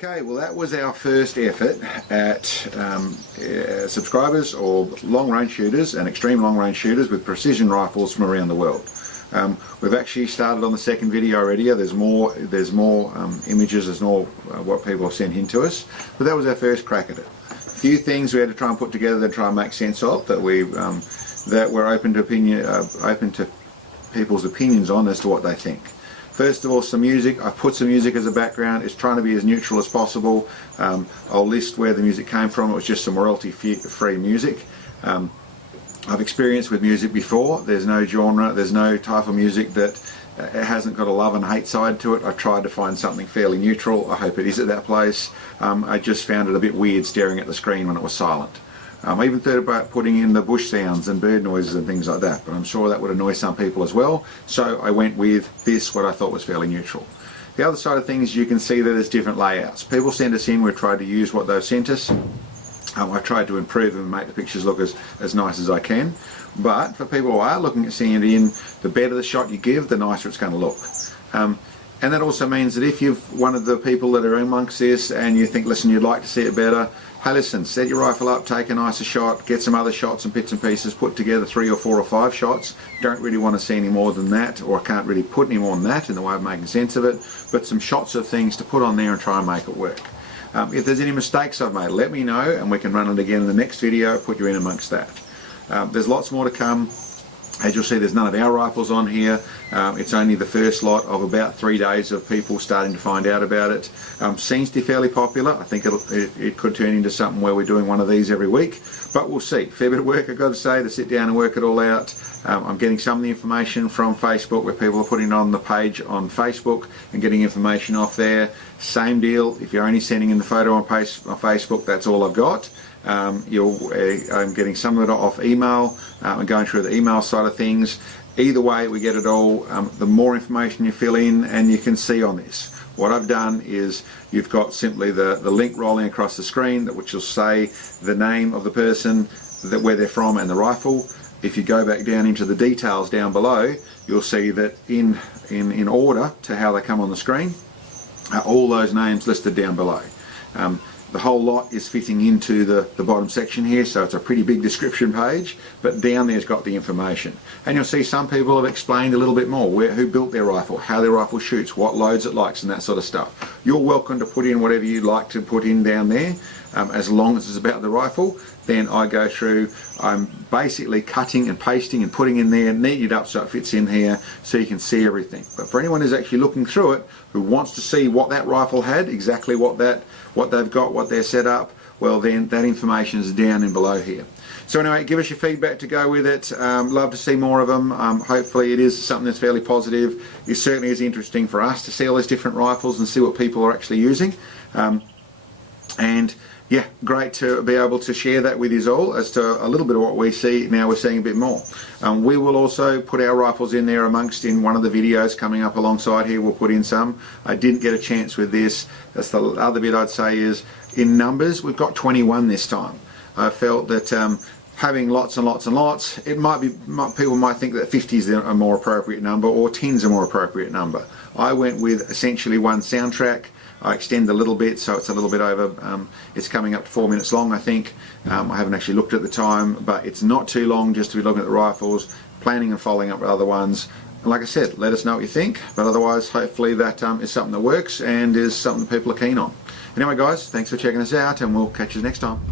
Okay, well that was our first effort at subscribers or long range shooters and extreme long range shooters with precision rifles from around the world. We've actually started on the second video already. There's more images, there's more what people have sent in to us, but that was our first crack at it. A few things we had to try and put together to try and make sense of, that we're open to people's opinions on as to what they think. First of all, some music. I've put some music as a background. It's trying to be as neutral as possible. I'll list where the music came from. It was just some royalty-free music. I've experienced with music before. There's no genre, there's no type of music that it hasn't got a love and hate side to it. I tried to find something fairly neutral. I hope it is at that place. I just found it a bit weird staring at the screen when it was silent. I even thought about putting in the bush sounds and bird noises and things like that, but I'm sure that would annoy some people as well. So I went with this, what I thought was fairly neutral. The other side of things, you can see that there's different layouts. People send us in, we've tried to use what they've sent us. I've tried to improve them and make the pictures look as nice as I can. But for people who are looking at seeing it in, the better the shot you give, the nicer it's going to look. And that also means that if you're one of the people that are amongst this and you think, listen, you'd like to see it better, hey listen, set your rifle up, take a nicer shot, get some other shots and bits and pieces, put together 3 or 4 or 5 shots. Don't really want to see any more than that, or I can't really put any more than that in the way of making sense of it, but some shots of things to put on there and try and make it work. If there's any mistakes I've made, let me know and we can run it again in the next video, put you in amongst that. There's lots more to come. As you'll see, there's none of our rifles on here. It's only the first lot of about 3 days of people starting to find out about it. Seems to be fairly popular. I think it could turn into something where we're doing one of these every week, but we'll see. Fair bit of work, I've got to say, to sit down and work it all out. I'm getting some of the information from Facebook, where people are putting it on the page on Facebook and getting information off there. Same deal, if you're only sending in the photo on Facebook, that's all I've got. I'm getting some of it off email and going through the email side of things. Either way, we get it all. The more information you fill in, and you can see on this, what I've done is you've got simply the link rolling across the screen, which will say the name of the person, where they're from, and the rifle. If you go back down into the details down below, you'll see that in order to how they come on the screen, all those names listed down below. The whole lot is fitting into the bottom section here, so it's a pretty big description page, but down there's got the information. And you'll see some people have explained a little bit more, who built their rifle, how their rifle shoots, what loads it likes, and that sort of stuff. You're welcome to put in whatever you'd like to put in down there, as long as it's about the rifle. Then I go through, I'm basically cutting and pasting and putting in there, neating it up so it fits in here so you can see everything. But for anyone who's actually looking through it, who wants to see what that rifle had, exactly what they've got, what they're set up, well then that information is down and below here. So anyway, give us your feedback to go with it. Love to see more of them. Hopefully it is something that's fairly positive. It certainly is interesting for us to see all these different rifles and see what people are actually using. And yeah, great to be able to share that with you all as to a little bit of what we see. Now we're seeing a bit more. We will also put our rifles in there in one of the videos coming up alongside here. We'll put in some. I didn't get a chance with this. That's the other bit I'd say is, in numbers, we've got 21 this time. I felt that having lots and lots and lots, people might think that 50 is a more appropriate number, or 10 is a more appropriate number. I went with essentially one soundtrack. I extend a little bit, so it's a little bit over. It's coming up to 4 minutes long, I think. I haven't actually looked at the time, but it's not too long just to be looking at the rifles, planning and following up with other ones. And like I said, let us know what you think, but otherwise hopefully that is something that works and is something that people are keen on. Anyway guys, thanks for checking us out, and we'll catch you next time.